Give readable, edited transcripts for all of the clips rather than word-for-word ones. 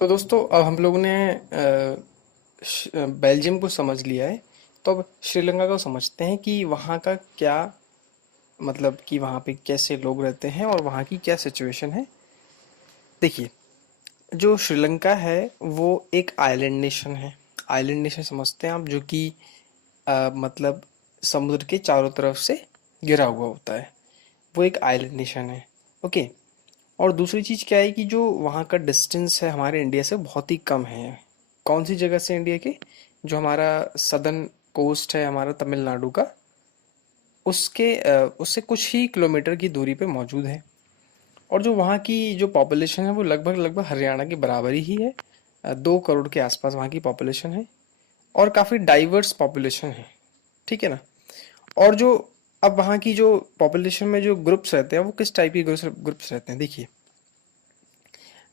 तो दोस्तों अब हम लोगों ने बेल्जियम को समझ लिया है। तो अब श्रीलंका को समझते हैं कि वहाँ का क्या मतलब कि वहाँ पे कैसे लोग रहते हैं और वहाँ की क्या सिचुएशन है। देखिए, जो श्रीलंका है वो एक आइलैंड नेशन है। आइलैंड नेशन समझते हैं आप, जो कि मतलब समुद्र के चारों तरफ से घिरा हुआ होता है। वो एक आइलैंड नेशन है। ओके। और दूसरी चीज़ क्या है कि जो वहाँ का डिस्टेंस है हमारे इंडिया से बहुत ही कम है। कौन सी जगह से इंडिया के? जो हमारा सदर्न कोस्ट है हमारा तमिलनाडु का, उससे कुछ ही किलोमीटर की दूरी पे मौजूद है। और जो वहाँ की जो पॉपुलेशन है वो लगभग लगभग हरियाणा के बराबर ही है। 2 करोड़ के आसपास वहाँ की पॉपुलेशन है और काफ़ी डाइवर्स पॉपुलेशन है। ठीक है ना। और जो अब वहाँ की जो पॉपुलेशन में जो ग्रुप्स रहते हैं वो किस टाइप के ग्रुप्स रहते हैं, देखिए।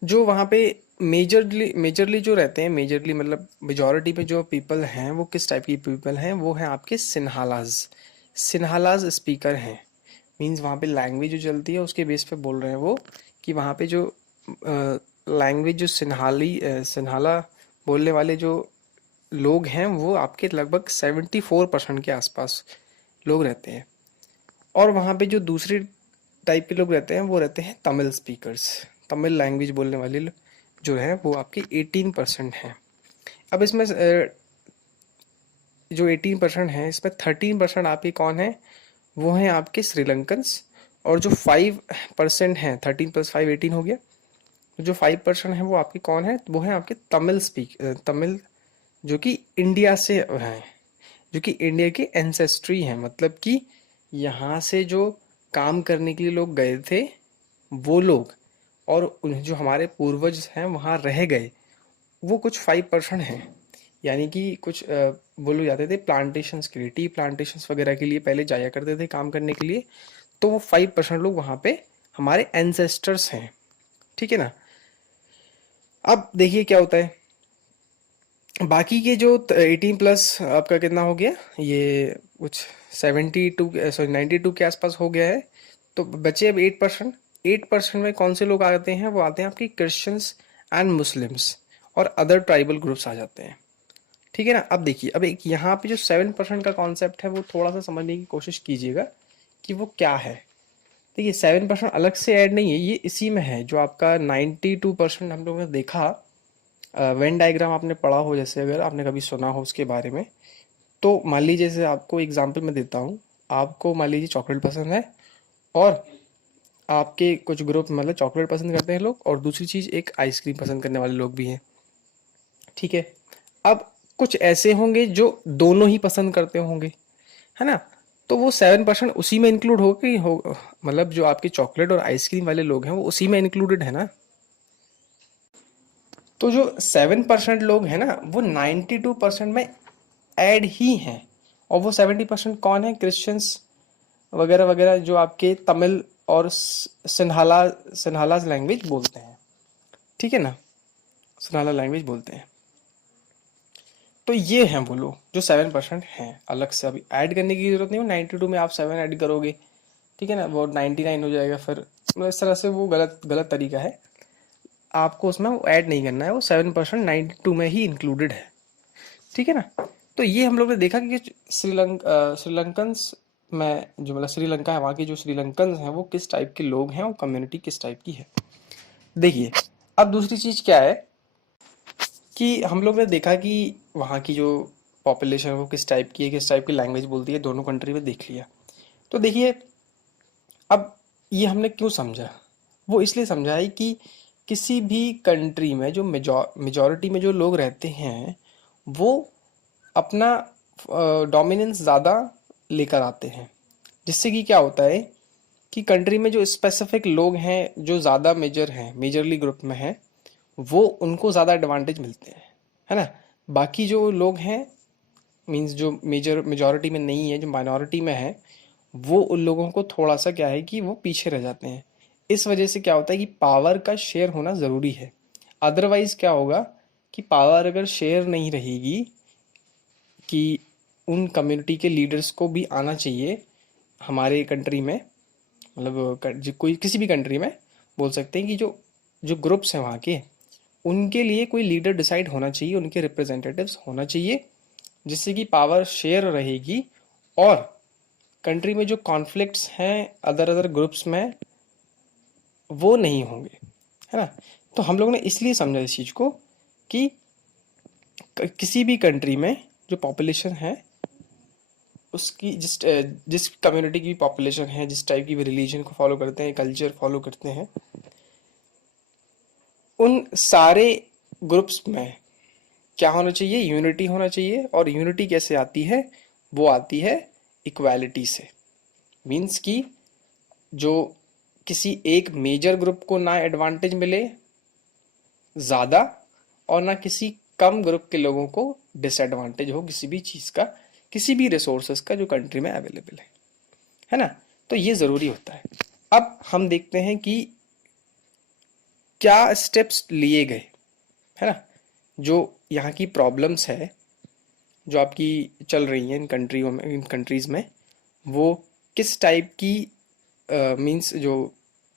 जो वहाँ पे मेजरली मेजरली जो रहते हैं, मेजरली मतलब मेजॉरिटी में जो पीपल हैं वो किस टाइप की पीपल हैं, वो हैं आपके सिन्हालाज। सिन्हालाज स्पीकर हैं। मींस वहाँ पे लैंग्वेज जो चलती है उसके बेस पे बोल रहे हैं वो, कि वहाँ पे जो लैंग्वेज जो सिन्हाला बोलने वाले जो लोग हैं वो आपके लगभग 74% के आसपास लोग रहते हैं। और वहाँ पे जो दूसरी टाइप के लोग रहते हैं वो रहते हैं तमिल स्पीकर्स। तमिल लैंग्वेज बोलने वाले जो हैं वो आपके 18% हैं। अब इसमें जो 18% हैं इसमें 13% आपके कौन है? वो हैं आपके श्रीलंकन्स। और जो 5% हैं, 13 + 5 18 हो गया। तो जो 5% है वो आपके कौन है? वो हैं आपके तमिल, जो कि इंडिया से हैं, जो कि इंडिया के एंसेस्ट्री हैं। मतलब कि यहाँ से जो काम करने के लिए लोग गए थे वो लोग, और जो हमारे पूर्वज हैं वहाँ रह गए, वो कुछ 5% हैं। यानी कि कुछ वो लोग जाते थे प्लांटेशंस के लिए, टी प्लांटेशंस वगैरह के लिए पहले जाया करते थे काम करने के लिए। तो वो 5% लोग वहाँ पे हमारे एंसेस्टर्स हैं। ठीक है ना। अब देखिए क्या होता है, बाकी के जो 18+ आपका कितना हो गया, ये कुछ 92 के आसपास हो गया है। तो बचे अब 8%। 8% में कौन से लोग आते हैं? वो आते हैं आपके क्रिश्चियंस एंड मुस्लिम्स और अदर ट्राइबल ग्रुप्स आ जाते हैं। ठीक है ना। अब देखिए, अब एक यहाँ पे जो 7% का कॉन्सेप्ट है वो थोड़ा सा समझने की कोशिश कीजिएगा कि वो क्या है। देखिए, 7% अलग से ऐड नहीं है, ये इसी में है जो आपका 92% हम लोगों ने देखा। वेन डायग्राम आपने पढ़ा हो, जैसे अगर आपने कभी सुना हो उसके बारे में, तो मान लीजिए जैसे आपको एग्जांपल मैं देता हूँ। आपको मान लीजिए चॉकलेट पसंद है, और आपके कुछ ग्रुप मतलब चॉकलेट पसंद करते हैं लोग, और दूसरी चीज़ एक आइसक्रीम पसंद करने वाले लोग भी हैं। ठीक है। अब कुछ ऐसे होंगे जो दोनों ही पसंद करते होंगे, है ना। तो वो 7% उसी में इंक्लूड हो गई हो, मतलब जो आपके चॉकलेट और आइसक्रीम वाले लोग हैं वो उसी में इंक्लूडेड है ना। तो जो 7% लोग हैं ना वो 92% में ऐड ही हैं। और वो 70% कौन है? क्रिश्चियंस वगैरह वगैरह, जो आपके तमिल और सिन्हाला लैंग्वेज बोलते हैं। ठीक है ना। सिन्हाला लैंग्वेज बोलते हैं। तो ये हैं वो लोग जो 7% हैं। अलग से अभी ऐड करने की जरूरत नहीं हो, 92 में आप 7 ऐड करोगे, ठीक है ना, वो 99 हो जाएगा फिर। मतलब इस तरह से वो गलत गलत तरीका है। आपको उसमें वो ऐड नहीं करना है, वो 7% 92 में ही इंक्लूडेड है। ठीक है ना। तो ये हम लोग ने देखा कि श्रीलंकन्स में जो मतलब श्रीलंका है, वहाँ के जो श्रीलंकन्स हैं वो किस टाइप के लोग हैं, वो कम्युनिटी किस टाइप की है। देखिए, अब दूसरी चीज़ क्या है कि हम लोग ने देखा कि वहाँ की जो पॉपुलेशन है वो किस टाइप की है, किस टाइप की लैंग्वेज बोलती है, दोनों कंट्री में देख लिया। तो देखिए, अब ये हमने क्यों समझा? वो इसलिए समझा है कि किसी भी कंट्री में जो मेजॉरिटी में जो लोग रहते हैं वो अपना डोमिनेंस ज़्यादा लेकर आते हैं। जिससे कि क्या होता है कि कंट्री में जो स्पेसिफिक लोग हैं जो ज़्यादा मेजरली ग्रुप में हैं, वो उनको ज़्यादा एडवांटेज मिलते हैं, है ना। बाकी जो लोग हैं, मींस जो मेजॉरिटी में नहीं है, जो माइनॉरिटी में है, वो उन लोगों को थोड़ा सा क्या है कि वो पीछे रह जाते हैं। इस वजह से क्या होता है कि पावर का शेयर होना ज़रूरी है। अदरवाइज क्या होगा कि पावर अगर शेयर नहीं रहेगी, कि उन कम्युनिटी के लीडर्स को भी आना चाहिए हमारे कंट्री में, मतलब कोई किसी भी कंट्री में बोल सकते हैं कि जो जो ग्रुप्स हैं वहाँ के, उनके लिए कोई लीडर डिसाइड होना चाहिए, उनके रिप्रेजेंटेटिव्स होना चाहिए, जिससे कि पावर शेयर रहेगी और कंट्री में जो कॉन्फ्लिक्ट्स हैं अदर अदर ग्रुप्स में वो नहीं होंगे, है ना। तो हम लोगों ने इसलिए समझा इस चीज़ को कि किसी भी कंट्री में जो पॉपुलेशन है उसकी जिस कम्युनिटी की पॉपुलेशन है, जिस टाइप की भी रिलीजन को फॉलो करते हैं, कल्चर फॉलो करते हैं, उन सारे ग्रुप्स में क्या होना चाहिए, यूनिटी होना चाहिए। और यूनिटी कैसे आती है, वो आती है इक्वालिटी से। मीन्स कि जो किसी एक मेजर ग्रुप को ना एडवांटेज मिले ज़्यादा और ना किसी कम ग्रुप के लोगों को डिसएडवांटेज हो किसी भी चीज़ का, किसी भी रिसोर्सेज का जो कंट्री में अवेलेबल है ना। तो ये ज़रूरी होता है। अब हम देखते हैं कि क्या स्टेप्स लिए गए, है ना। जो यहाँ की प्रॉब्लम्स है जो आपकी चल रही हैं इन कंट्रियों में, इन कंट्रीज़ में, वो किस टाइप की मींस जो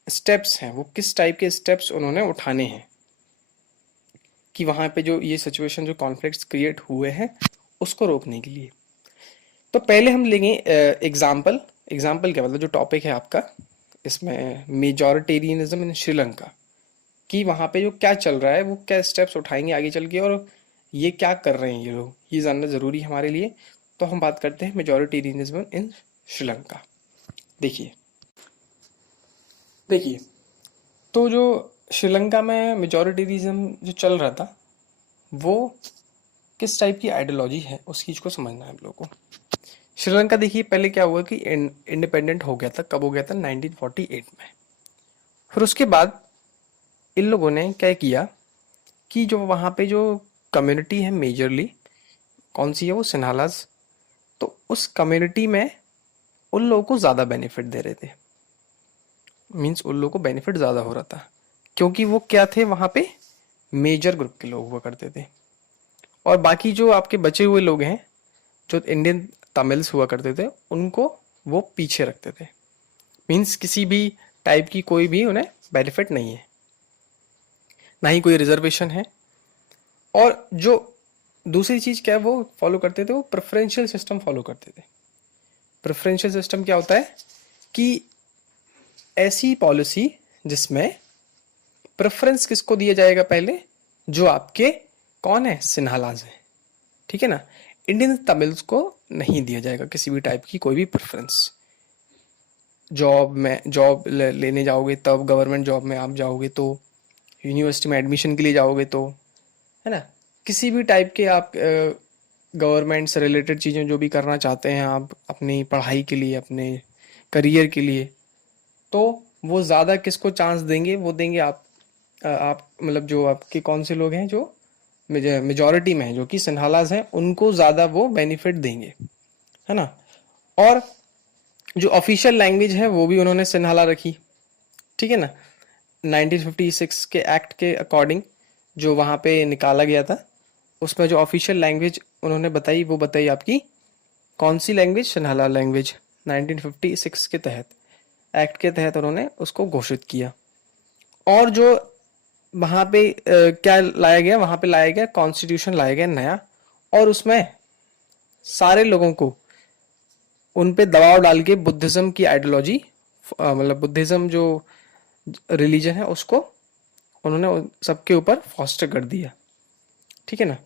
स्टेप्स हैं वो किस टाइप के स्टेप्स उन्होंने उठाने हैं कि वहाँ पे जो ये सिचुएशन जो कॉन्फ्लिक्ट्स क्रिएट हुए हैं उसको रोकने के लिए। तो पहले हम लेंगे एग्जाम्पल। एग्जाम्पल क्या मतलब, जो टॉपिक है आपका इसमें मेजॉरिटेरियनिज्म इन श्रीलंका, कि वहाँ पे जो क्या चल रहा है वो क्या स्टेप्स उठाएंगे आगे चल के और ये क्या कर रहे हैं ये लोग, ये जानना ज़रूरी है हमारे लिए। तो हम बात करते हैं मेजॉरिटेरियनिज्म इन श्रीलंका। देखिए देखिए तो जो श्रीलंका में मेजॉरिटेरिज्म जो चल रहा था वो किस टाइप की आइडियोलॉजी है उस चीज़ को समझना है हम लोग को। श्रीलंका देखिए पहले क्या हुआ कि इंडिपेंडेंट हो गया था, कब हो गया था, 1948 में। फिर उसके बाद इन लोगों ने क्या किया कि जो वहाँ पे जो कम्युनिटी है मेजरली कौन सी है, वो सिन्हालाज। तो उस कम्युनिटी में उन लोगों को ज़्यादा बेनिफिट दे रहे थे। मीन्स उन लोगों को बेनिफिट ज़्यादा हो रहा था क्योंकि वो क्या थे, वहाँ पे मेजर ग्रुप के लोग हुआ करते थे। और बाकी जो आपके बचे हुए लोग हैं जो इंडियन तमिल्स हुआ करते थे उनको वो पीछे रखते थे। मीन्स किसी भी टाइप की कोई भी उन्हें बेनिफिट नहीं है, ना ही कोई रिजर्वेशन है। और जो दूसरी चीज़ क्या है वो फॉलो करते थे, वो प्रेफरेंशियल सिस्टम फॉलो करते थे। प्रेफरेंशियल सिस्टम क्या होता है कि ऐसी पॉलिसी जिसमें प्रेफरेंस किसको दिया जाएगा, पहले जो आपके कौन है, सिन्हालाज है, ठीक है ना। इंडियन तमिल्स को नहीं दिया जाएगा किसी भी टाइप की कोई भी प्रेफरेंस। जॉब में लेने जाओगे तब, गवर्नमेंट जॉब में आप जाओगे तो, यूनिवर्सिटी में एडमिशन के लिए जाओगे तो, है ना, किसी भी टाइप के आप गवर्नमेंट से रिलेटेड चीज़ें जो भी करना चाहते हैं आप अपनी पढ़ाई के लिए, अपने करियर के लिए, तो वो ज़्यादा किसको चांस देंगे, वो देंगे आप मतलब जो आपके कौन से लोग हैं जो मेजॉरिटी में हैं जो कि सिन्हालाज हैं, उनको ज़्यादा वो बेनिफिट देंगे, है ना। और जो ऑफिशियल लैंग्वेज है वो भी उन्होंने सिन्हाला रखी, ठीक है ना। 1956 के एक्ट के अकॉर्डिंग जो वहाँ पे निकाला गया था उसमें जो ऑफिशियल लैंग्वेज उन्होंने बताई वो बताई आपकी कौन सी लैंग्वेज, सिन्हाला लैंग्वेज। 1956 के तहत, एक्ट के तहत उन्होंने उसको घोषित किया। और जो वहाँ पे क्या लाया गया, वहाँ पे लाया गया कॉन्स्टिट्यूशन लाया गया नया, और उसमें सारे लोगों को उन पे दबाव डाल के बुद्धिज़्म की आइडियोलॉजी, मतलब बुद्धिज़्म जो रिलीजन है उसको उन्होंने सबके ऊपर फॉस्टर कर दिया, ठीक है ना।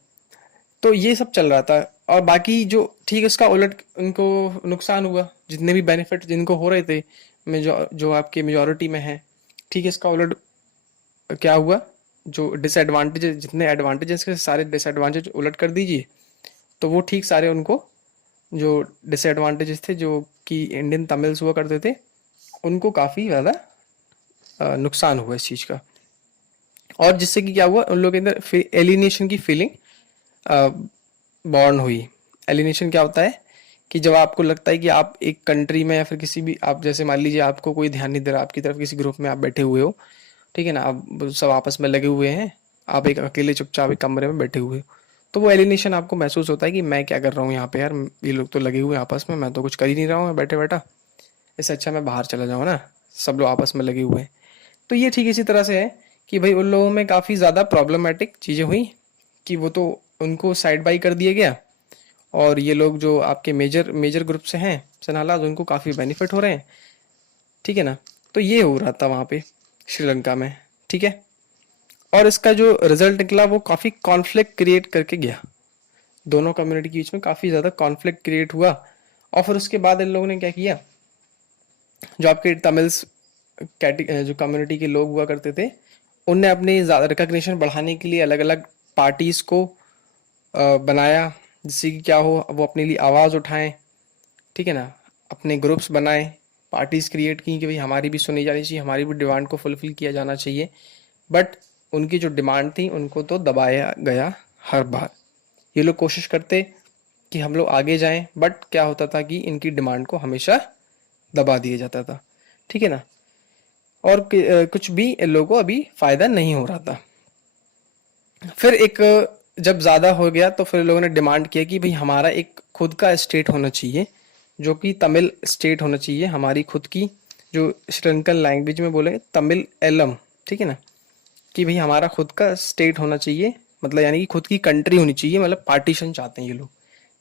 तो ये सब चल रहा था। और बाकी जो ठीक इसका उलट उनको नुकसान हुआ, जितने भी बेनिफिट जिनको हो रहे थे जो आपके मेजॉरिटी में है, ठीक है, इसका उलट क्या हुआ, जो डिसएडवांटेज, जितने एडवांटेजेस के सारे डिसएडवांटेज उलट कर दीजिए, तो वो ठीक सारे उनको जो डिसएडवांटेजेस थे जो कि इंडियन तमिल्स हुआ करते थे उनको काफ़ी ज़्यादा नुकसान हुआ इस चीज़ का। और जिससे कि क्या हुआ, उन लोगों के अंदर एलिनेशन की फीलिंग बॉर्न हुई। एलिनेशन क्या होता है कि जब आपको लगता है कि आप एक कंट्री में या फिर किसी भी, आप जैसे मान लीजिए आपको कोई ध्यान नहीं दे रहा, आपकी तरफ किसी ग्रुप में आप बैठे हुए हो, ठीक है ना, आप सब आपस में लगे हुए हैं, आप एक अकेले चुपचाप एक कमरे में बैठे हुए हो, तो वो एलिनेशन आपको महसूस होता है कि मैं क्या कर रहा हूँ यहाँ पे यार, ये लोग तो लगे हुए हैं आपस में, मैं तो कुछ कर ही नहीं रहा हूँ, मैं बैठे बैठा, इससे अच्छा मैं बाहर चला जाऊँ ना, सब लोग आपस में लगे हुए हैं। तो ये ठीक इसी तरह से है कि भाई उन लोगों में काफ़ी ज़्यादा प्रॉब्लमेटिक चीज़ें हुई कि वो तो उनको साइड बाई कर दिया गया, और ये लोग जो आपके मेजर मेजर ग्रुप से हैं सनाला, तो उनको काफ़ी बेनिफिट हो रहे हैं, ठीक है ना। तो ये हो रहा था वहाँ पे श्रीलंका में, ठीक है। और इसका जो रिजल्ट निकला वो काफ़ी कॉन्फ्लिक्ट क्रिएट करके गया, दोनों कम्युनिटी के बीच में काफ़ी ज़्यादा कॉन्फ्लिक्ट क्रिएट हुआ। और फिर उसके बाद इन लोगों ने क्या किया, जो आपके तमिल्स जो कम्युनिटी के लोग हुआ करते थे, उनने अपनी रिकग्निशन बढ़ाने के लिए अलग अलग पार्टीज़ को बनाया, जिससे कि क्या हो, वो अपने लिए आवाज़ उठाएं, ठीक है ना। अपने ग्रुप्स बनाए, पार्टीज़ क्रिएट की कि भाई हमारी भी सुनी जानी चाहिए, हमारी भी डिमांड को फुलफिल किया जाना चाहिए। बट उनकी जो डिमांड थी उनको तो दबाया गया हर बार। ये लोग कोशिश करते कि हम लोग आगे जाएं, बट क्या होता था कि इनकी डिमांड को हमेशा दबा दिया जाता था, ठीक है ना। और कुछ भी इन लोगों को अभी फ़ायदा नहीं हो रहा था। फिर एक जब ज़्यादा हो गया तो फिर लोगों ने डिमांड किया कि भाई हमारा एक खुद का स्टेट होना चाहिए, जो कि तमिल स्टेट होना चाहिए, हमारी खुद की, जो श्रीलंकन लैंग्वेज में बोलेंगे तमिल एलम, ठीक है ना। कि भाई हमारा खुद का स्टेट होना चाहिए, मतलब यानी कि खुद की कंट्री होनी चाहिए, मतलब पार्टीशन चाहते हैं ये लोग,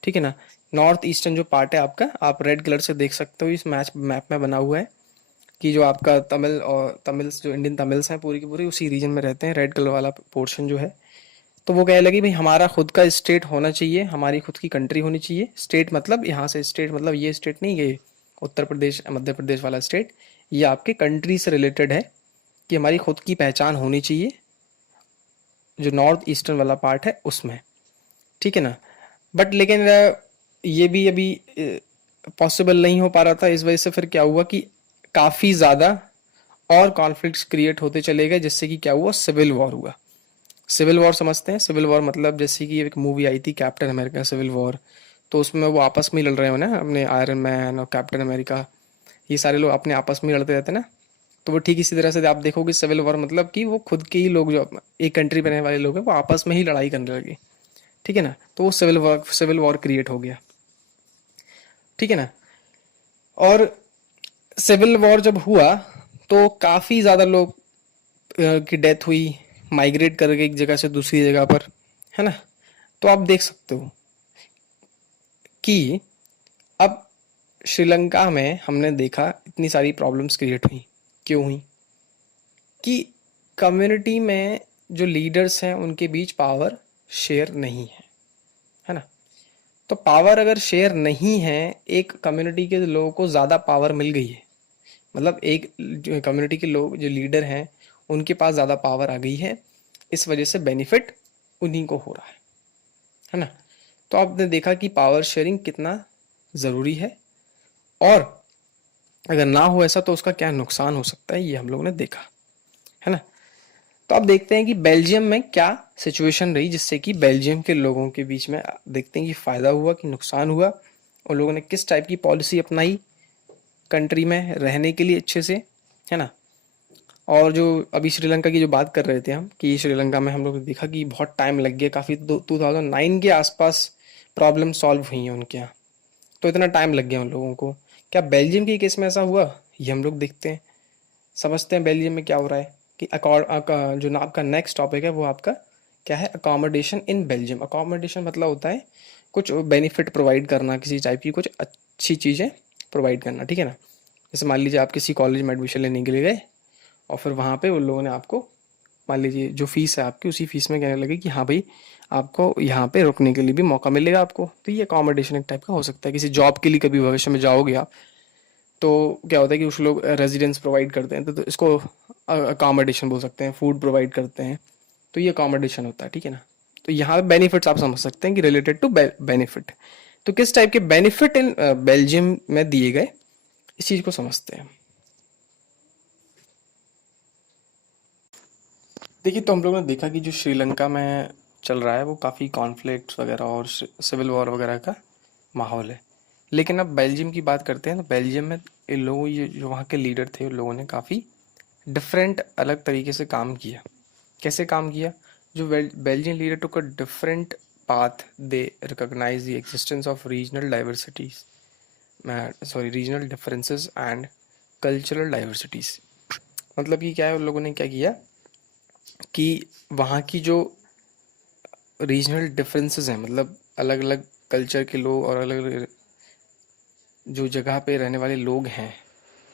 ठीक है ना। नॉर्थ ईस्टर्न जो पार्ट है आपका, आप रेड कलर से देख सकते हो, इस मैप में बना हुआ है कि जो आपका तमिल और तमिल्स जो इंडियन तमिल्स हैं पूरी की पूरी उसी रीजन में रहते हैं, रेड कलर वाला पोर्शन जो है। तो वो कहने लगी भाई हमारा खुद का स्टेट होना चाहिए, हमारी खुद की कंट्री होनी चाहिए। स्टेट मतलब यहाँ से स्टेट मतलब ये स्टेट नहीं, ये उत्तर प्रदेश मध्य प्रदेश वाला स्टेट, ये आपके कंट्री से रिलेटेड है कि हमारी खुद की पहचान होनी चाहिए, जो नॉर्थ ईस्टर्न वाला पार्ट है उसमें, ठीक है ना। बट लेकिन ये भी अभी पॉसिबल नहीं हो पा रहा था। इस वजह से फिर क्या हुआ कि काफ़ी ज़्यादा और कॉन्फ्लिक्ट्स क्रिएट होते चले गए, जिससे कि क्या हुआ, सिविल वॉर हुआ। सिविल वॉर समझते हैं, सिविल वॉर मतलब जैसे कि एक मूवी आई थी कैप्टन अमेरिका सिविल वॉर, तो उसमें वो आपस में ही लड़ रहे हो ना, अपने आयरन मैन और कैप्टन अमेरिका, ये सारे लोग अपने आपस में लड़ते रहते हैं ना। तो वो ठीक इसी तरह से आप देखोगे सिविल वॉर मतलब कि वो खुद के ही लोग, जो एक कंट्री में रहने वाले लोग हैं, वो आपस में ही लड़ाई करने लगे, ठीक है ना। तो वो सिविल वॉर क्रिएट हो गया, ठीक है ना। और सिविल वॉर जब हुआ तो काफ़ी ज़्यादा लोग की डेथ हुई, माइग्रेट कर गए एक जगह से दूसरी जगह पर, है ना। तो आप देख सकते हो कि अब श्रीलंका में हमने देखा इतनी सारी प्रॉब्लम्स क्रिएट हुई, क्यों हुई, कि कम्युनिटी में जो लीडर्स हैं उनके बीच पावर शेयर नहीं है ना। तो पावर अगर शेयर नहीं है, एक कम्युनिटी के लोगों को ज़्यादा पावर मिल गई है, मतलब एक कम्युनिटी के लोग जो लीडर हैं उनके पास ज़्यादा पावर आ गई है, इस वजह से बेनिफिट उन्हीं को हो रहा है ना। तो आपने देखा कि पावर शेयरिंग कितना ज़रूरी है, और अगर ना हो ऐसा तो उसका क्या नुकसान हो सकता है, ये हम लोगों ने देखा, है ना। तो आप देखते हैं कि बेल्जियम में क्या सिचुएशन रही, जिससे कि बेल्जियम के लोगों के बीच में देखते हैं कि फ़ायदा हुआ कि नुकसान हुआ, और लोगों ने किस टाइप की पॉलिसी अपनाई कंट्री में रहने के लिए अच्छे से, है ना। और जो अभी श्रीलंका की जो बात कर रहे थे हम, कि श्रीलंका में हम लोग ने देखा कि बहुत टाइम लग गया, काफ़ी 2009 के आसपास प्रॉब्लम सॉल्व हुई हैं उनके यहाँ, तो इतना टाइम लग गया उन लोगों को। क्या बेल्जियम के केस में ऐसा हुआ, ये हम लोग देखते हैं, समझते हैं बेल्जियम में क्या हो रहा है। कि जो ना आपका नेक्स्ट टॉपिक है वो आपका क्या है, अकोमोडेशन इन बेल्जियम। अकोमोडेशन मतलब होता है कुछ बेनिफिट प्रोवाइड करना, किसी टाइप की कुछ अच्छी चीज़ें प्रोवाइड करना, ठीक है ना। जैसे मान लीजिए आप किसी कॉलेज में एडमिशन लेने के लिए गए, और फिर वहाँ पे उन लोगों ने आपको, मान लीजिए जो फीस है आपकी, उसी फीस में कहने लगे कि हाँ भाई आपको यहाँ पे रुकने के लिए भी मौका मिलेगा आपको। तो ये अकोमोडेशन एक टाइप का हो सकता है। किसी जॉब के लिए कभी भविष्य में जाओगे आप, तो क्या होता है कि कुछ लोग रेजिडेंस प्रोवाइड करते हैं, तो इसको अकोमोडेशन बोल सकते हैं, फूड प्रोवाइड करते हैं, तो ये अकोमोडेशन होता है, ठीक है ना। तो यहाँ बेनिफिट्स आप समझ सकते हैं कि रिलेटेड टू बेनिफिट, तो किस टाइप के बेनिफिट इन बेल्जियम में दिए गए, इस चीज़ को समझते हैं। देखिए, तो हम लोगों ने देखा कि जो श्रीलंका में चल रहा है वो काफ़ी कॉन्फ्लिक्ट्स वगैरह और सिविल वॉर वगैरह का माहौल है। लेकिन अब बेल्जियम की बात करते हैं, तो बेल्जियम में इन लोगों, ये जो वहाँ के लीडर थे, उन लोगों ने काफ़ी डिफरेंट अलग तरीके से काम किया। कैसे काम किया, जो Belgian leader took a different path, they recognise the existence of regional diversities, regional differences and cultural diversities. मतलब कि क्या है, उन लोगों ने क्या किया कि वहाँ की जो रीजनल डिफरेंसेस हैं, मतलब अलग अलग कल्चर के लोग और अलग अलग जो जगह पे रहने वाले लोग हैं,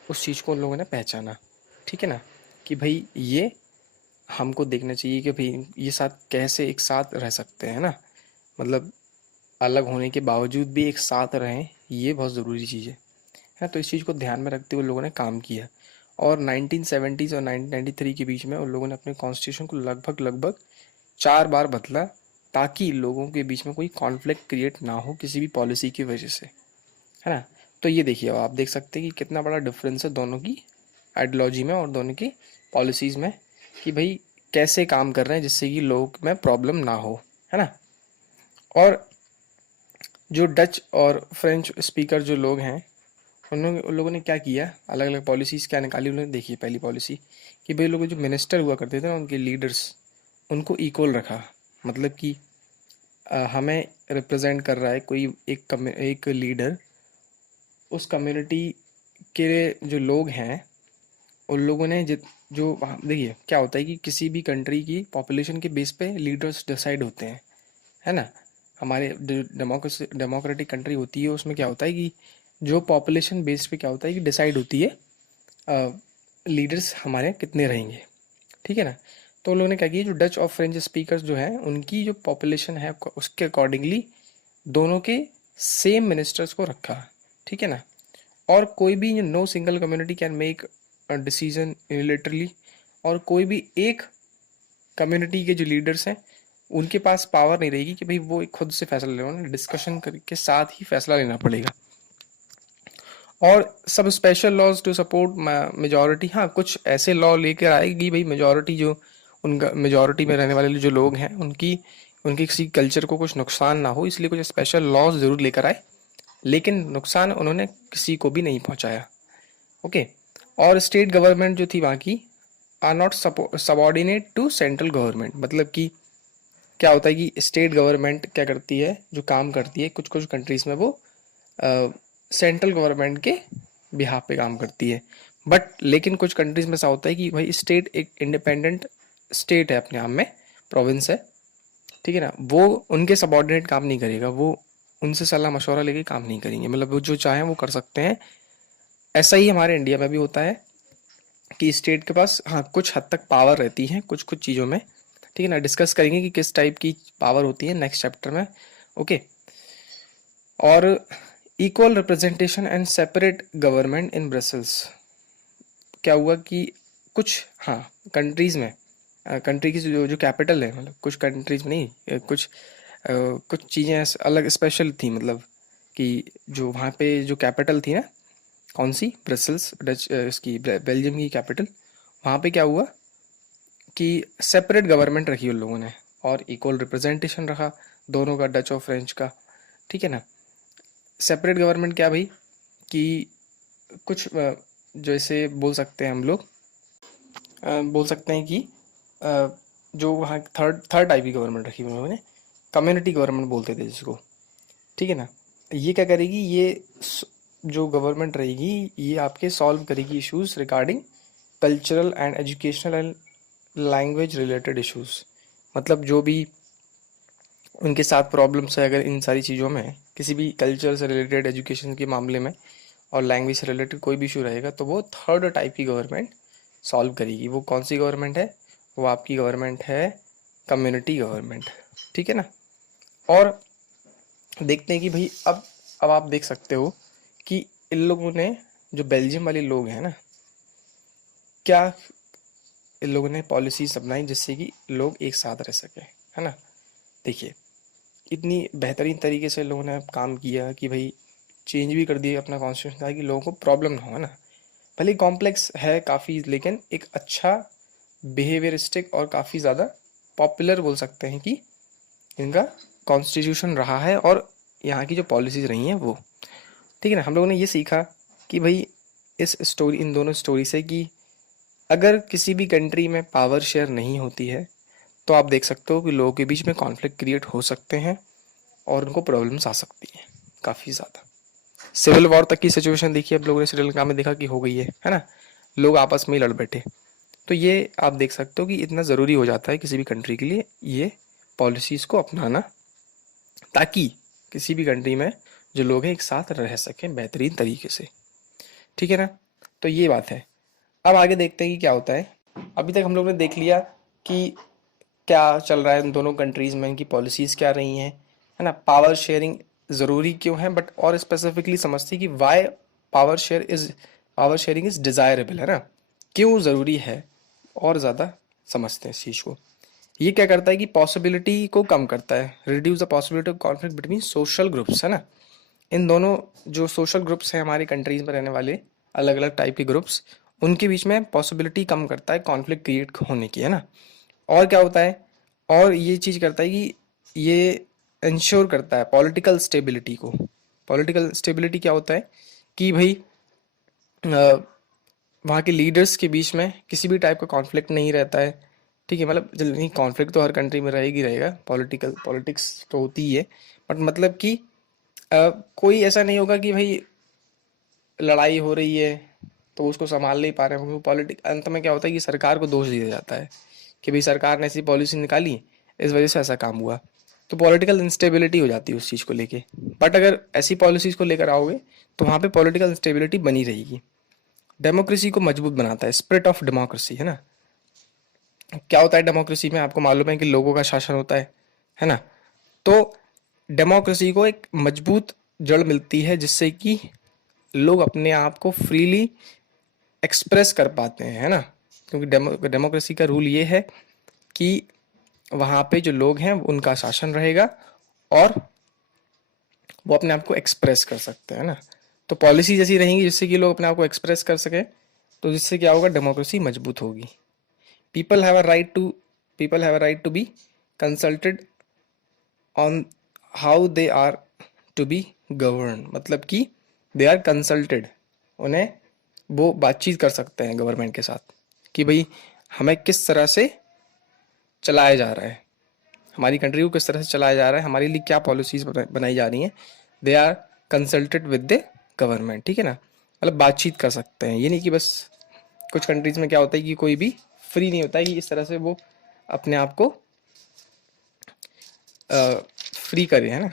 उस चीज़ को उन लोगों ने पहचाना। ठीक है ना, कि भाई ये हमको देखना चाहिए कि भाई ये साथ कैसे एक साथ रह सकते हैं ना, मतलब अलग होने के बावजूद भी एक साथ रहें, ये बहुत ज़रूरी चीज़ है। तो इस चीज़ को ध्यान में रखते हुए लोगों ने काम किया, और 1970s और 1993 के बीच में उन लोगों ने अपने कॉन्स्टिट्यूशन को लगभग लगभग 4 बार बदला, ताकि लोगों के बीच में कोई कॉन्फ्लिक्ट क्रिएट ना हो किसी भी पॉलिसी की वजह से, है ना। तो ये देखिए, अब आप देख सकते हैं कि कितना बड़ा डिफरेंस है दोनों की आइडियोलॉजी में और दोनों की पॉलिसीज़ में, कि भाई कैसे काम कर रहे हैं जिससे कि लोग में प्रॉब्लम ना हो, है ना। और जो डच और फ्रेंच स्पीकर जो लोग हैं, उन लोगों ने क्या किया, अलग अलग पॉलिसीज़ क्या निकाली उन्होंने। देखिए पहली पॉलिसी कि भाई लोग जो मिनिस्टर हुआ करते थे ना, उनके लीडर्स, उनको इक्वल रखा। मतलब कि हमें रिप्रेजेंट कर रहा है कोई एक लीडर, उस कम्युनिटी के जो लोग हैं उन लोगों ने जो देखिए क्या होता है कि किसी भी कंट्री की पॉपुलेशन के बेस पे लीडर्स डिसाइड होते हैं, है ना। हमारे डेमोक्रेटिक कंट्री होती है, उसमें क्या होता है कि जो पॉपुलेशन बेस पे क्या होता है कि डिसाइड होती है लीडर्स हमारे कितने रहेंगे। ठीक है ना। तो उन लोगों ने क्या किया, जो डच और फ्रेंच स्पीकर्स जो हैं उनकी जो पॉपुलेशन है उसके अकॉर्डिंगली दोनों के सेम मिनिस्टर्स को रखा। ठीक है ना। और कोई भी no single community can make decision unilaterally, और कोई भी एक कम्युनिटी के जो लीडर्स हैं उनके पास पावर नहीं रहेगी कि भाई वो एक खुद से फैसला ले, उन्हें डिस्कशन के साथ ही फैसला लेना पड़ेगा। और सब special laws to support majority, हाँ कुछ ऐसे लॉ लेकर आएगी भाई मेजॉरिटी, जो उनका मेजॉरिटी में रहने वाले जो लोग हैं उनकी उनके किसी कल्चर को कुछ नुकसान ना हो, इसलिए कुछ स्पेशल लॉज ज़रूर लेकर आए, लेकिन नुकसान उन्होंने किसी को भी नहीं पहुंचाया। ओके। और स्टेट गवर्नमेंट जो थी वहाँ की are not subordinate to central government. मतलब कि क्या होता है कि स्टेट गवर्नमेंट क्या करती है, जो काम करती है कुछ कुछ कंट्रीज़ में, वो सेंट्रल गवर्नमेंट के बिहाफ पे काम करती है। बट लेकिन कुछ कंट्रीज़ में ऐसा होता है कि भाई स्टेट एक इंडिपेंडेंट स्टेट है अपने आप में, प्रोविंस है। ठीक है ना, वो उनके सबॉर्डिनेट काम नहीं करेगा, वो उनसे सलाह मशवरा लेके काम नहीं करेंगे, मतलब वो जो चाहें वो कर सकते हैं। ऐसा ही हमारे इंडिया में भी होता है कि स्टेट के पास हाँ कुछ हद तक पावर रहती है कुछ कुछ चीज़ों में। ठीक है ना, डिस्कस करेंगे कि किस टाइप की पावर होती है नेक्स्ट चैप्टर में। ओके। और equal representation and separate government in Brussels, क्या हुआ कि कुछ हाँ कंट्रीज़ में कंट्री की जो कैपिटल है, मतलब कुछ कंट्रीज में नहीं, कुछ चीज़ें अलग स्पेशल थी, मतलब कि जो वहाँ पे जो कैपिटल थी ना, कौन सी, ब्रसल्स, डच इसकी बेल्जियम की कैपिटल, वहाँ पे क्या हुआ कि सेपरेट गवर्नमेंट रखी उन लोगों ने और इक्वल रिप्रेजेंटेशन रखा दोनों का, डच और फ्रेंच का। ठीक है ना। सेपरेट गवर्नमेंट क्या भाई, कि कुछ जैसे बोल सकते हैं हम लोग, बोल सकते हैं कि जो वहाँ थर्ड थर्ड टाइप की गवर्नमेंट रखी उन लोगों ने, कम्युनिटी गवर्नमेंट बोलते थे जिसको। ठीक है ना। ये क्या करेगी, ये जो गवर्नमेंट रहेगी ये आपके सॉल्व करेगी issues regarding cultural and educational and language related issues. मतलब जो भी उनके साथ प्रॉब्लम्स है, अगर इन सारी चीज़ों में किसी भी कल्चर से रिलेटेड, एजुकेशन के मामले में और लैंग्वेज से रिलेटेड कोई भी इशू रहेगा, तो वो थर्ड टाइप की गवर्नमेंट सॉल्व करेगी। वो कौन सी गवर्नमेंट है, वो आपकी गवर्नमेंट है कम्युनिटी गवर्नमेंट। ठीक है ना। और देखते हैं कि भाई अब आप देख सकते हो कि इन लोगों ने, जो बेल्जियम वाले लोग हैं ना, क्या इन लोगों ने पॉलिसीज अपनाई जिससे कि लोग एक साथ रह सके, है ना। देखिए इतनी बेहतरीन तरीके से लोगों ने काम किया कि भाई चेंज भी कर दिया अपना कॉन्स्टिट्यूशन ताकि लोगों को प्रॉब्लम ना हो, है ना। भले कॉम्प्लेक्स है काफ़ी, लेकिन एक अच्छा बिहेवियरिस्टिक और काफ़ी ज़्यादा पॉपुलर बोल सकते हैं कि इनका कॉन्स्टिट्यूशन रहा है, और यहाँ की जो पॉलिसीज़ रही हैं वो। ठीक है ना। हम लोगों ने ये सीखा कि भाई इन दोनों स्टोरी से कि अगर किसी भी कंट्री में पावर शेयर नहीं होती है तो आप देख सकते हो कि लोगों के बीच में कॉन्फ्लिक्ट क्रिएट हो सकते हैं और उनको प्रॉब्लम्स आ सकती हैं काफ़ी ज़्यादा। सिविल वॉर तक की सिचुएशन देखिए, अब लोगों ने श्रीलंका में देखा कि हो गई है ना। लोग आपस में ही लड़ बैठे। तो ये आप देख सकते हो कि इतना ज़रूरी हो जाता है किसी भी कंट्री के लिए ये पॉलिसीज़ को अपनाना, ताकि किसी भी कंट्री में जो लोग हैं एक साथ रह सकें बेहतरीन तरीके से। ठीक है ना? तो ये बात है। अब आगे देखते हैं कि क्या होता है। अभी तक हम लोग ने देख लिया कि क्या चल रहा है इन दोनों कंट्रीज़ में, इनकी पॉलिसीज़ क्या रही हैं, है ना? पावर शेयरिंग ज़रूरी क्यों है, बट और स्पेसिफिकली समझते हैं कि why power sharing is desirable, है ना? क्यों ज़रूरी है, और ज़्यादा समझते हैं इस चीज़ को। ये क्या करता है कि पॉसिबिलिटी को कम करता है, reduce the possibility of conflict between social groups, है ना? इन दोनों जो सोशल ग्रुप्स हैं हमारी कंट्रीज़ में रहने वाले अलग अलग टाइप के ग्रुप्स, उनके बीच में पॉसिबिलिटी कम करता है कॉन्फ्लिक्ट क्रिएट होने की, है ना? और क्या होता है, और ये चीज़ करता है कि ये इंश्योर करता है पॉलिटिकल स्टेबिलिटी को। पॉलिटिकल स्टेबिलिटी क्या होता है कि भाई वहाँ के लीडर्स के बीच में किसी भी टाइप का कॉन्फ्लिक्ट नहीं रहता है। ठीक है, मतलब नहीं, कॉन्फ्लिक्ट तो हर कंट्री में रहेगा, पॉलिटिक्स तो होती ही है, बट मतलब कि कोई ऐसा नहीं होगा कि भाई लड़ाई हो रही है तो उसको संभाल नहीं पा रहे हैं। पॉलिटिक अंत में क्या होता है कि सरकार को दोष दिया जाता है कि भाई सरकार ने ऐसी पॉलिसी निकाली, इस वजह से ऐसा काम हुआ। तो पॉलिटिकल इंस्टेबिलिटी हो जाती है उस चीज़ को लेके। बट अगर ऐसी पॉलिसीज़ को लेकर आओगे तो वहाँ पे पॉलिटिकल इंस्टेबिलिटी बनी रहेगी। डेमोक्रेसी को मजबूत बनाता है, स्पिरिट ऑफ डेमोक्रेसी, है ना? क्या होता है डेमोक्रेसी में, आपको मालूम है कि लोगों का शासन होता है ना? तो डेमोक्रेसी को एक मजबूत जड़ मिलती है जिससे कि लोग अपने आप को फ्रीली एक्सप्रेस कर पाते हैं, है ना? क्योंकि डेमोक्रेसी का रूल ये है कि वहाँ पे जो लोग हैं उनका शासन रहेगा और वो अपने आप को एक्सप्रेस कर सकते हैं ना। तो पॉलिसीज ऐसी रहेंगी जिससे कि लोग अपने आप को एक्सप्रेस कर सकें, तो जिससे क्या होगा, डेमोक्रेसी मजबूत होगी। People have a right to be consulted on how they are to be govern, मतलब कि दे आर कंसल्टेड, उन्हें वो बातचीत कर सकते हैं गवर्नमेंट के साथ कि भाई हमें किस तरह से चलाया जा रहा है, हमारी कंट्री को किस तरह से चलाया जा रहा है, हमारे लिए क्या पॉलिसीज बनाई जा रही हैं। They are consulted with the government, ठीक है ना? मतलब बातचीत कर सकते हैं। ये नहीं कि बस कुछ कंट्रीज में क्या होता है कि कोई भी फ्री नहीं होता है कि इस तरह से वो अपने आप को फ्री करे, है ना?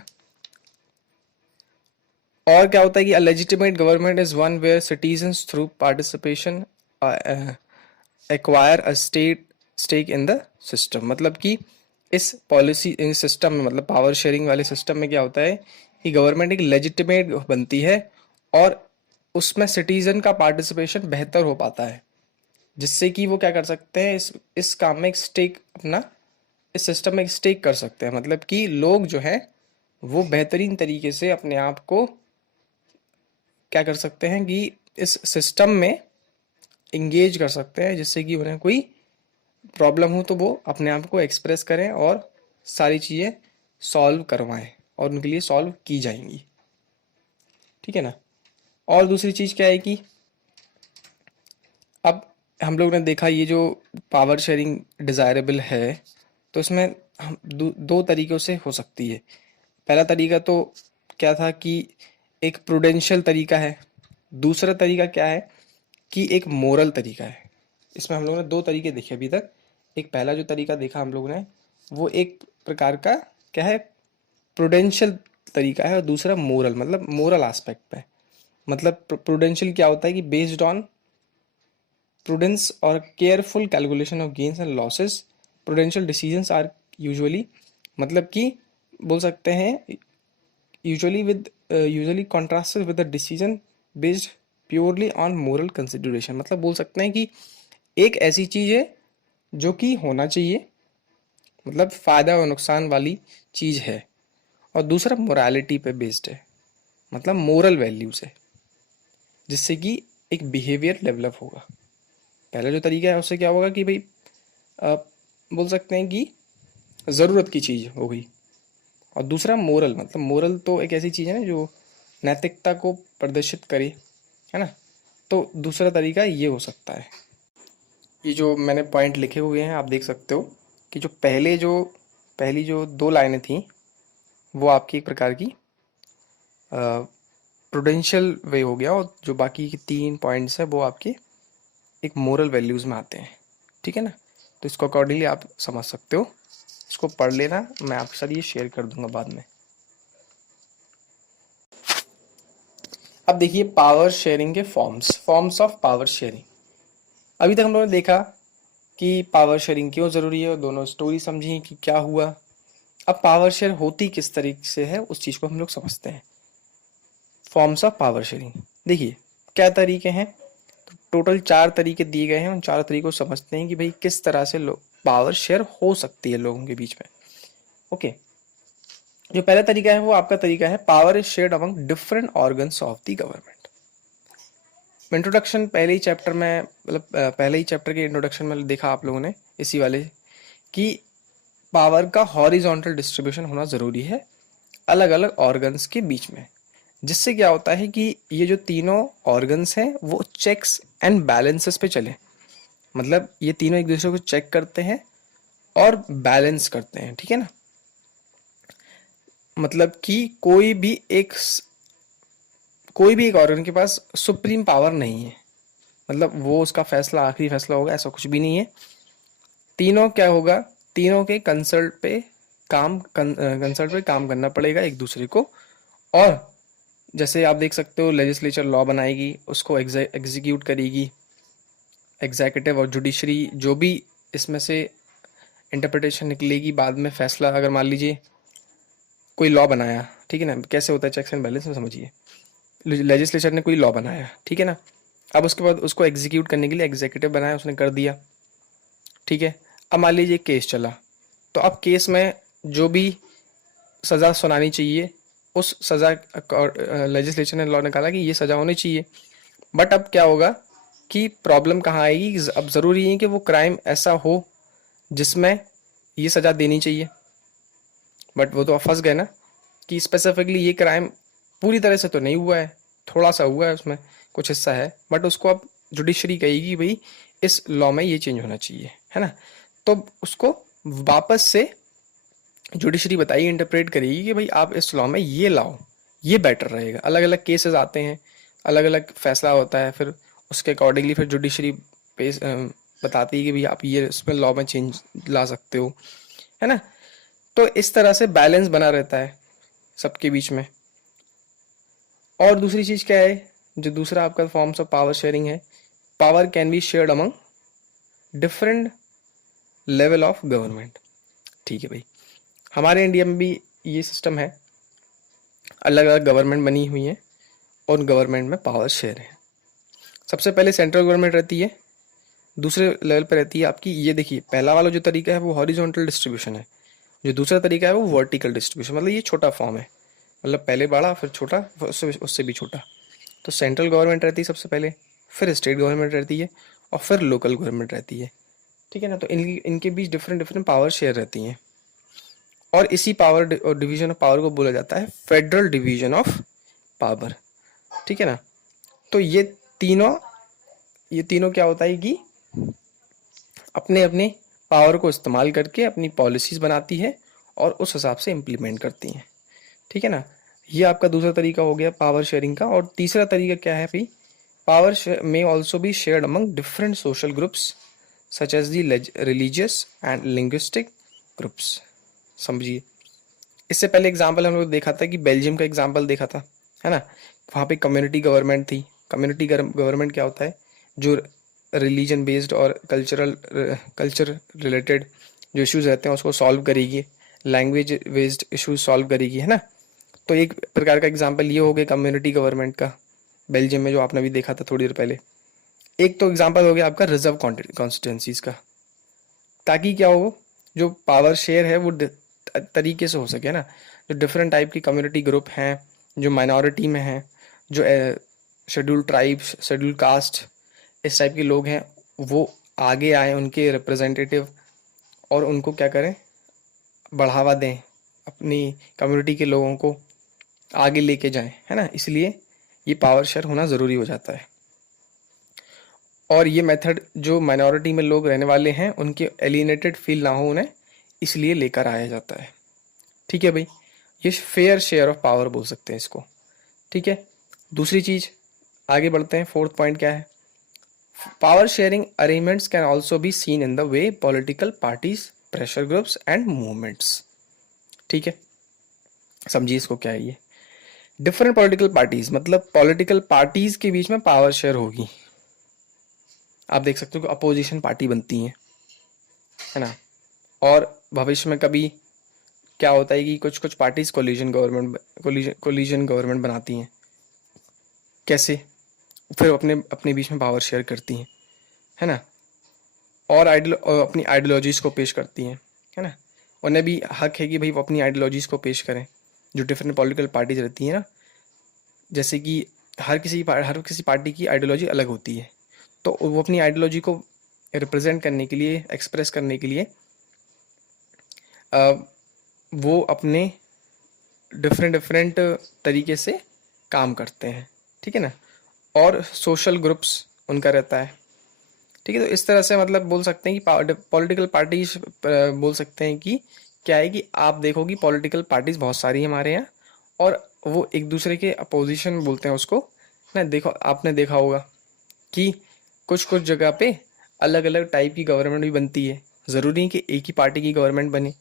और क्या होता है कि a legitimate government is one where citizens through participation acquire a stake in the system. मतलब कि इस पॉलिसी इन सिस्टम में, मतलब पावर शेयरिंग वाले सिस्टम में क्या होता है कि गवर्नमेंट एक लेजिटिमेट बनती है और उसमें सिटीजन का पार्टिसिपेशन बेहतर हो पाता है, जिससे कि वो क्या कर सकते हैं, इस काम में एक स्टेक अपना, इस सिस्टम में एक स्टेक कर सकते हैं। मतलब कि लोग जो हैं वो बेहतरीन तरीके से अपने आप को क्या कर सकते हैं कि इस सिस्टम में इंगेज कर सकते हैं, जिससे कि उन्हें कोई प्रॉब्लम हो तो वो अपने आप को एक्सप्रेस करें और सारी चीज़ें सॉल्व करवाएं और उनके लिए सॉल्व की जाएंगी। ठीक है ना? और दूसरी चीज़ क्या है कि अब हम लोग ने देखा ये जो पावर शेयरिंग डिज़ायरेबल है, तो इसमें हम दो तरीक़ों से हो सकती है। पहला तरीका तो क्या था कि एक प्रूडेंशियल तरीका है, दूसरा तरीका क्या है कि एक मोरल तरीका है। इसमें हम लोगों ने दो तरीके देखे अभी तक। एक पहला जो तरीका देखा हम लोगों ने, वो एक प्रकार का क्या है, प्रूडेंशियल तरीका है, और दूसरा मोरल, मतलब मोरल एस्पेक्ट पे। मतलब प्रूडेंशियल क्या होता है कि बेस्ड ऑन प्रूडेंस और careful calculation of gains and losses, prudential decisions are usually, मतलब कि बोल सकते हैं usually contrasted with the decision based purely on moral consideration. मतलब बोल सकते हैं कि एक ऐसी चीज़ है जो कि होना चाहिए, मतलब फ़ायदा और नुकसान वाली चीज़ है, और दूसरा मोरालिटी पे बेस्ड है, मतलब मोरल वैल्यूज़ है, जिससे कि एक बिहेवियर डेवलप होगा। पहला जो तरीका है उससे क्या होगा कि भाई बोल सकते हैं कि ज़रूरत की चीज़ हो गई, और दूसरा मोरल, मतलब मोरल तो एक ऐसी चीज़ है ना जो नैतिकता को प्रदर्शित करे, है ना? तो दूसरा तरीका ये हो सकता है। ये जो मैंने पॉइंट लिखे हुए हैं आप देख सकते हो कि जो पहली जो दो लाइनें थी वो आपकी एक प्रकार की प्रूडेंशियल वे हो गया, और जो बाकी के तीन पॉइंट्स हैं वो आपके एक मोरल वैल्यूज़ में आते हैं। ठीक है ना। तो इसको अकॉर्डिंगली आप समझ सकते हो, इसको पढ़ लेना, मैं आपके साथ ये शेयर कर दूंगा बाद में। अब देखिए पावर शेयरिंग के फॉर्म्स ऑफ पावर शेयरिंग। अभी तक हम लोगों ने देखा कि पावर शेयरिंग क्यों ज़रूरी है, और दोनों स्टोरी समझी कि क्या हुआ। अब पावर शेयर होती किस तरीके से है उस चीज़ को हम लोग समझते हैं। फॉर्म्स ऑफ पावर शेयरिंग, देखिए क्या तरीके हैं, तो टोटल 4 तरीके दिए गए हैं। उन 4 तरीकों को समझते हैं कि भाई किस तरह से पावर शेयर हो सकती है लोगों के बीच में। ओके, जो पहला तरीका है वो आपका तरीका है power is shared among different organs of the government. Introduction पहले ही चैप्टर में, मतलब पहले ही चैप्टर के इंट्रोडक्शन में देखा आप लोगों ने इसी वाले कि पावर का हॉरिजॉन्टल डिस्ट्रीब्यूशन होना ज़रूरी है अलग अलग ऑर्गन्स के बीच में, जिससे क्या होता है कि ये जो तीनों ऑर्गन्स हैं वो चेक्स एंड बैलेंसेस पे चले। मतलब ये तीनों एक दूसरे को चेक करते हैं और बैलेंस करते हैं, ठीक है ना। मतलब कि कोई भी एक ऑर्गन के पास सुप्रीम पावर नहीं है, मतलब वो उसका फैसला आखिरी फैसला होगा, ऐसा कुछ भी नहीं है। तीनों क्या होगा, तीनों के कंसल्ट पे काम करना पड़ेगा एक दूसरे को। और जैसे आप देख सकते हो लेजिस्लेचर लॉ बनाएगी, उसको एग्जीक्यूट करेगी एग्जीक्यूटिव, और जुडिशरी जो भी इसमें से इंटरप्रिटेशन निकलेगी बाद में फैसला। अगर मान लीजिए कोई लॉ बनाया, ठीक है ना, कैसे होता है चेक्स एंड बैलेंस में समझिए। लेजिस्लेचर ने कोई लॉ बनाया, ठीक है ना, अब उसके बाद उसको एग्जीक्यूट करने के लिए एग्जीक्यूटिव बनाया, उसने कर दिया, ठीक है। अब मान लीजिए केस चला, तो अब केस में जो भी सज़ा सुनानी चाहिए उस सज़ा लेजिस्लेचर ने लॉ निकाला कि ये सज़ा होनी चाहिए। बट अब क्या होगा कि प्रॉब्लम कहाँ आएगी, अब ज़रूरी है कि वो क्राइम ऐसा हो जिसमें ये सज़ा देनी चाहिए। बट वो तो फंस गए ना कि स्पेसिफिकली ये क्राइम पूरी तरह से तो नहीं हुआ है, थोड़ा सा हुआ है, उसमें कुछ हिस्सा है, बट उसको अब जुडिशरी कहेगी भाई इस लॉ में ये चेंज होना चाहिए, है ना। तो उसको वापस से जुडिशरी बताइए, इंटरप्रेट करेगी कि भाई आप इस लॉ में ये लाओ, ये बेटर रहेगा। अलग अलग केसेस आते हैं, अलग अलग फैसला होता है, फिर उसके अकॉर्डिंगली फिर जुडिशरी बताती है कि भाई आप ये इसमें लॉ में चेंज ला सकते हो, है ना। तो इस तरह से बैलेंस बना रहता है सबके बीच में। और दूसरी चीज़ क्या है, जो दूसरा आपका फॉर्म्स ऑफ पावर शेयरिंग है, power can be shared among different level of government. ठीक है भाई, हमारे इंडिया में भी ये सिस्टम है, अलग अलग गवर्नमेंट बनी हुई है और गवर्नमेंट में पावर शेयर है। सबसे पहले सेंट्रल गवर्नमेंट रहती है, दूसरे लेवल पर रहती है आपकी, ये देखिए पहला वाला जो तरीका है वो हॉरिजॉन्टल डिस्ट्रीब्यूशन है, जो दूसरा तरीका है वो वर्टिकल डिस्ट्रीब्यूशन, मतलब ये छोटा फॉर्म है, मतलब पहले बड़ा फिर छोटा उससे भी छोटा। तो सेंट्रल गवर्नमेंट रहती है सबसे पहले, फिर स्टेट गवर्नमेंट रहती है और फिर लोकल गवर्नमेंट रहती है, ठीक है ना। तो इनके बीच डिफरेंट डिफरेंट पावर शेयर रहती हैं, और इसी पावर डिवीजन ऑफ पावर को बोला जाता है फेडरल डिवीजन ऑफ पावर, ठीक है ना। तो ये तीनों क्या होता है कि अपने अपने पावर को इस्तेमाल करके अपनी पॉलिसीज़ बनाती है और उस हिसाब से इम्प्लीमेंट करती हैं, ठीक है ना। ये आपका दूसरा तरीका हो गया पावर शेयरिंग का। और तीसरा तरीका क्या है भाई, पावर में also be shared among different social groups such as the religious and linguistic groups. समझिए, इससे पहले एग्जाम्पल हम लोग देखा था कि बेल्जियम का एग्जाम्पल देखा था, है ना। वहाँ पे कम्युनिटी गवर्नमेंट थी। कम्युनिटी गवर्नमेंट क्या होता है, जो रिलीजन बेस्ड और कल्चर रिलेटेड जो इश्यूज रहते हैं उसको सॉल्व करेगी, लैंग्वेज बेस्ड इश्यूज सॉल्व करेगी, है ना। तो एक प्रकार का एग्जांपल ये हो गया कम्युनिटी गवर्नमेंट का बेल्जियम में, जो आपने भी देखा था थोड़ी देर पहले। एक तो एग्जांपल हो गया आपका रिजर्व कॉन्स्टिट्यूंसीज का, ताकि क्या हो, जो पावर शेयर है वो तरीके से हो सके ना। जो डिफरेंट टाइप की कम्युनिटी ग्रुप हैं, जो माइनॉरिटी में हैं, जो शेड्यूल ट्राइब्स, शेड्यूल कास्ट, इस टाइप के लोग हैं, वो आगे आए, उनके रिप्रेजेंटेटिव, और उनको क्या करें, बढ़ावा दें, अपनी कम्युनिटी के लोगों को आगे लेके जाएं, है ना। इसलिए ये पावर शेयर होना ज़रूरी हो जाता है। और ये मेथड जो माइनॉरिटी में लोग रहने वाले हैं उनके एलिनेटेड फील ना हो उन्हें, इसलिए लेकर आया जाता है, ठीक है भाई। ये फेयर शेयर ऑफ पावर बोल सकते हैं इसको, ठीक है। दूसरी चीज़, आगे बढ़ते हैं, फोर्थ पॉइंट क्या है, Power sharing arrangements can also be seen in the way political parties, pressure groups and movements. ठीक है, समझिए इसको क्या है ये। डिफरेंट पॉलिटिकल पार्टीज मतलब पॉलिटिकल पार्टीज के बीच में पावर शेयर होगी। आप देख सकते हो कि अपोजिशन पार्टी बनती है ना, और भविष्य में कभी क्या होता है कि कुछ कुछ पार्टीज कोलिजन गवर्नमेंट बनाती हैं। कैसे? फिर अपने अपने बीच में पावर शेयर करती हैं, है ना, और अपनी आइडियोलॉजीज को पेश करती हैं, है ना। उन्हें भी हक है कि भाई वो अपनी आइडियोलॉजीज को पेश करें। जो डिफरेंट पॉलिटिकल पार्टीज रहती हैं ना, जैसे कि हर किसी पार्टी की आइडियोलॉजी अलग होती है, तो वो अपनी आइडियोलॉजी को रिप्रेजेंट करने के लिए, एक्सप्रेस करने के लिए वो अपने डिफरेंट तरीके से काम करते हैं, ठीक है ना। और सोशल ग्रुप्स उनका रहता है, ठीक है। तो इस तरह से मतलब बोल सकते हैं कि पॉलिटिकल पार्टीज बोल सकते हैं कि क्या है कि आप देखो कि पॉलिटिकल पार्टीज बहुत सारी हैं हमारे यहाँ, और वो एक दूसरे के अपोजिशन बोलते हैं उसको ना। देखो, आपने देखा होगा कि कुछ कुछ जगह पे अलग अलग टाइप की गवर्नमेंट भी बनती है। ज़रूरी नहीं कि एक ही पार्टी की गवर्नमेंट बने,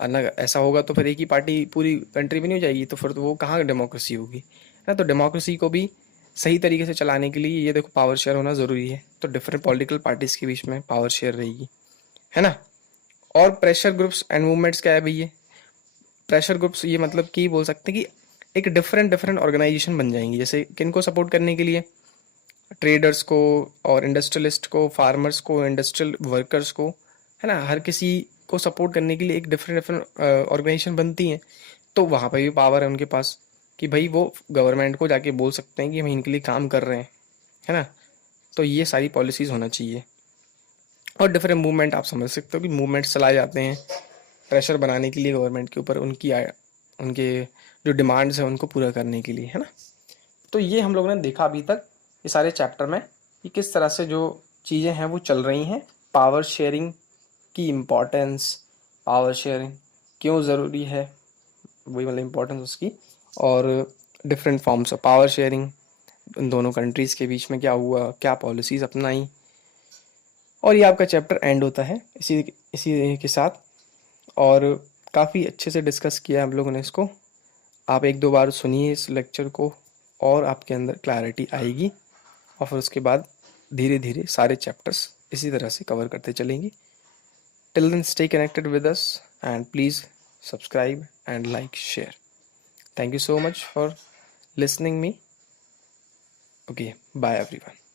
अगर ऐसा होगा तो फिर एक ही पार्टी पूरी कंट्री में नहीं हो जाएगी, तो फिर तो वो कहाँ डेमोक्रेसी होगी ना। तो डेमोक्रेसी को भी सही तरीके से चलाने के लिए ये देखो पावर शेयर होना ज़रूरी है। तो डिफरेंट पॉलिटिकल पार्टीज़ के बीच में पावर शेयर रहेगी, है ना। और प्रेशर ग्रुप्स एंड मूवमेंट्स क्या है भैया? प्रेशर ग्रुप्स ये मतलब कि बोल सकते हैं कि एक डिफरेंट ऑर्गेनाइजेशन बन जाएंगी। जैसे किन को सपोर्ट करने के लिए? ट्रेडर्स को और इंडस्ट्रियलिस्ट को, फार्मर्स को, इंडस्ट्रियल वर्कर्स को, है ना। हर किसी को सपोर्ट करने के लिए एक डिफरेंट ऑर्गेनाइजेशन बनती हैं। तो वहाँ पे भी पावर है उनके पास कि भाई वो गवर्नमेंट को जाके बोल सकते हैं कि हम इनके लिए काम कर रहे हैं, है ना। तो ये सारी पॉलिसीज़ होना चाहिए। और डिफरेंट मूवमेंट आप समझ सकते हो कि मूवमेंट्स चलाए जाते हैं प्रेशर बनाने के लिए गवर्नमेंट के ऊपर, उनके जो डिमांड्स हैं उनको पूरा करने के लिए, है ना। तो ये हम लोगों ने देखा अभी तक ये सारे चैप्टर में कि किस तरह से जो चीज़ें हैं वो चल रही हैं। पावर शेयरिंग की इम्पोर्टेंस, पावर शेयरिंग क्यों ज़रूरी है, वही मतलब इम्पोर्टेंस उसकी, और different forms of power sharing, उन दोनों कंट्रीज़ के बीच में क्या हुआ, क्या पॉलिसीज़ अपनाई। और ये आपका चैप्टर एंड होता है इसी इसी के साथ। और काफ़ी अच्छे से डिस्कस किया हम लोगों ने इसको। आप एक दो बार सुनिए इस लेक्चर को और आपके अंदर क्लैरिटी आएगी, और फिर उसके बाद धीरे धीरे सारे चैप्टर्स इसी तरह से कवर करते चलेंगे। Till then stay connected with us and please subscribe and like share. Thank you so much for listening me. Okay, bye everyone.